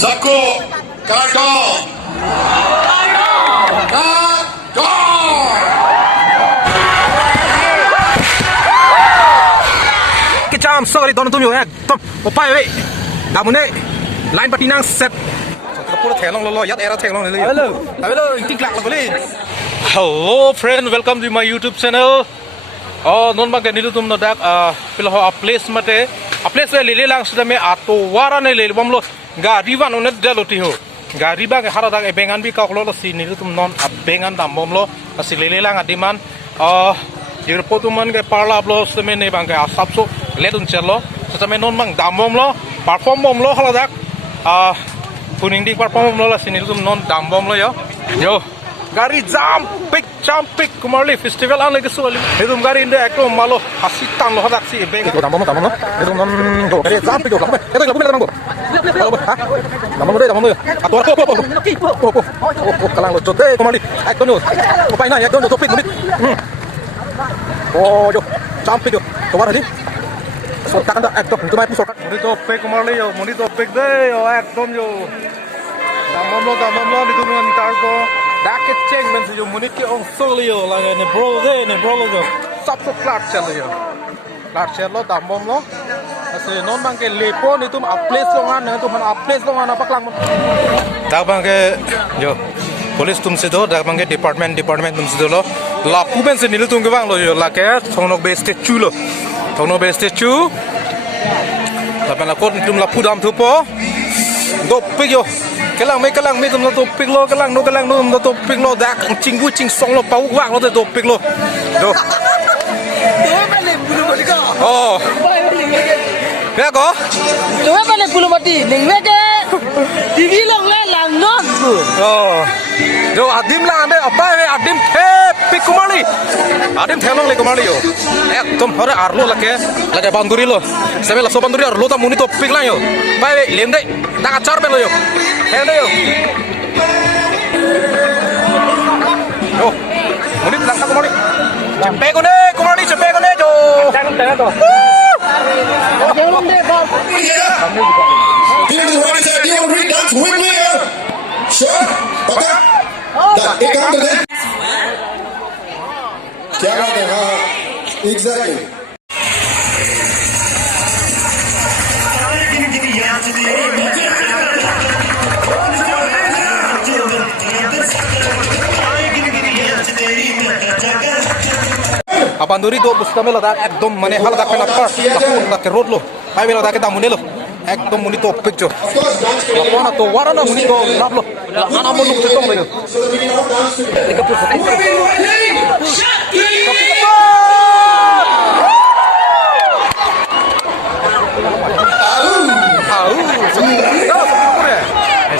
Zakko, Karko. Karko. Kecam sorry don tum yo tom opai we damune line patinang set kapura thelong lo yat era thelong le hello tiklak la boli hello friend welcome to my YouTube channel non ma ganilu tum no dak pilo a place mate a place le le lang sudame ato wara ne le bom lo gari wan onet daloti ho gari ba ke hara dak e bengan bi ka klo lo si nilu tum non a bengan dam bom lo si le lang adiman jir potuman ke parla blo seme ne bang ke asapso ledun chelo same non mang dam bom lo perform bom lo hala dak puning di perform bom lo la si nilu tum non dam bom lo yo gari jam pick kumarli festival an lagi suali edum gari inde ekto malo hasitan lo hadak si beng to dam bom lo edum non do gari jam pick lo eto lo kumela mango ha dam bom lo ato po kalang lo jote kumarli ekto no opai na ekto no topik munit oh yo jam pick yo to wara di sorkat anda ekto itu mai sorkat muni topik kumarli yo muni topik de yo ekdom yo dam bom lo itu non tarko dak ceng men se yo munit ke ong solio la ne bro do sap so flat chelo dam bom lo ase non bang ke lepo ni tum a place lo ngan tu man a place lo ngan apa klang dak bang ke yo police tum se do dak bang ke department tum se do lo la pu ben se ni tum ke bang lo yo la ke thonok be statue la ben la kot tum la pu dam thu po do pe yo kalang me tum lo topik lo kalang no lo topik lo dak ching song lo pau wang lo te topik lo do oh ya ko tu apa le bulu mati ning we ke tv long le lang non oh do adim la ande apa we adim the pik kumali adim thelong le kumali yo ekdom hore arlo lake banduri lo sebe la so banduri arlo ta muni topik la yo bai we lem dai dak achar be lo yo hende yo yo muni langka kumali cepe kone kumali cepe kone jo jangan tengah to jangan deh bab Do you want to read that with me? Sure. Okay. That एक काम करते हैं. क्या बात है हाँ exactly. Banduri do bustame lo dak ekdom mane hala dak pena par dak road lo pai lo dak damune lo ekdom muni to picture lapona to warana muni to lablo ana monu to tong lo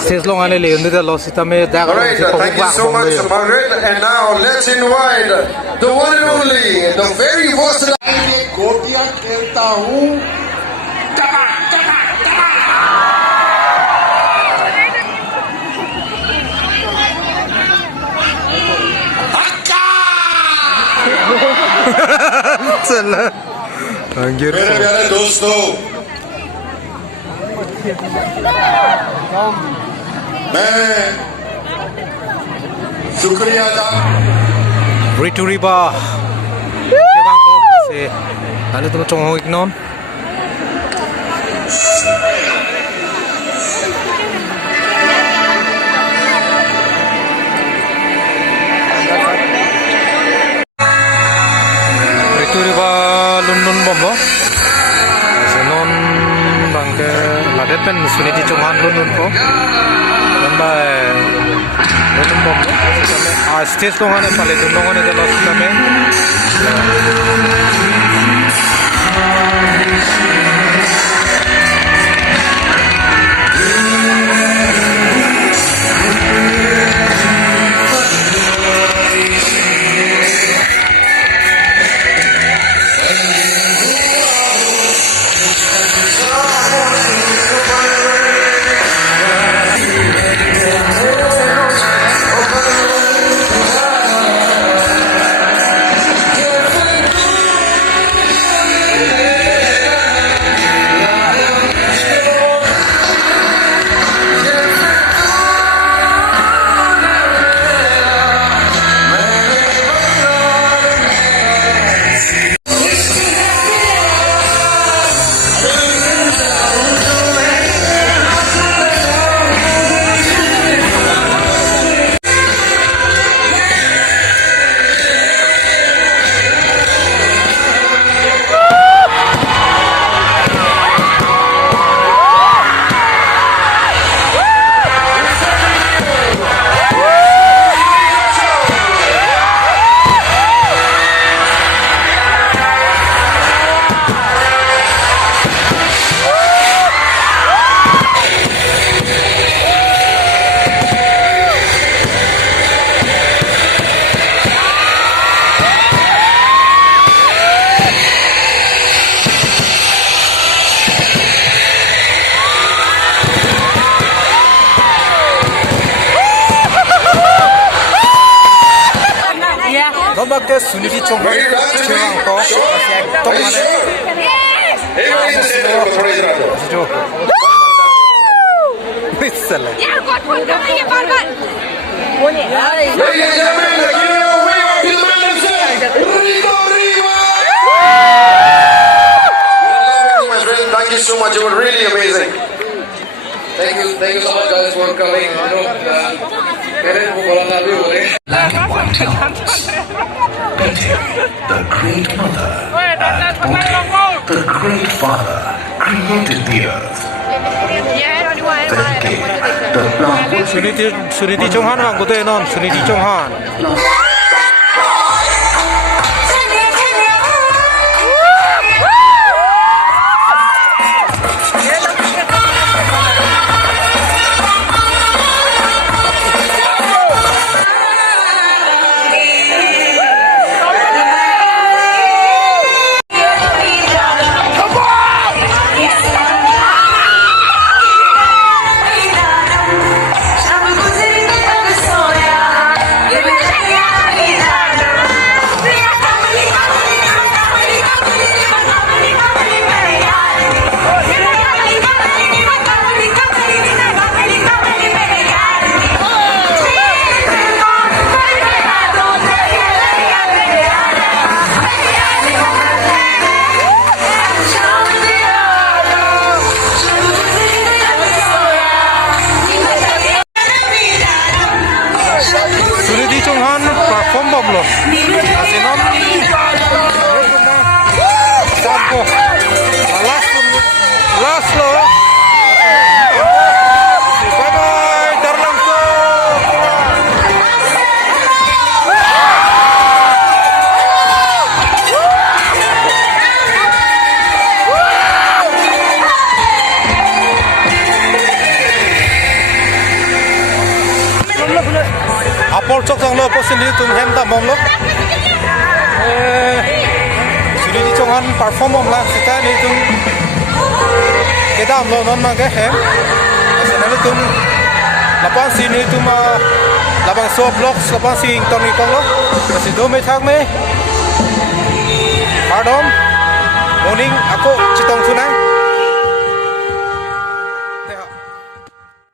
Says long ane le unde lo sitame dak Thank you so much, Margaret. And now let's invite the one and only, the very versatile. गोटियां खेलता हूँ. चला अंगिर मेरे प्यारे दोस्तों, मैं शुक्रिया अदा Rituriba Kebang ko kasi ano ito chong ignon Rituriba London bombo senon bangke ladet pen suniti chongan London ko nambay London bombo stage ko ngane pale dun ngane de los kame te suniti chong Ready to run to me? chong to Sure. tong Are you mane sure? Everybody in the center of the praise round. jo misale Yeah, God, God, God, God. Ladies and gentlemen, give it a wave up to the man himself, Rico Riva! My friend, thank you so much. You were really amazing. Thank you so much guys for coming. Keren mo bola nabi boleh. The great mother and the great father created the earth. Then came the blood suniti chong han ang gote non suniti chong han suniti chong han perform bom lo asinom sampo last lo bye bye darlang ko apol chok jang lo po sini tum hem ta mom lo sini di chong han perform mom la sita ni tum ke dam lo non ma ke hem sene lo tum lapan sini tum labang so blocks lapan sing ton ni kong lo si do me thak me pardon morning ako chitong sunang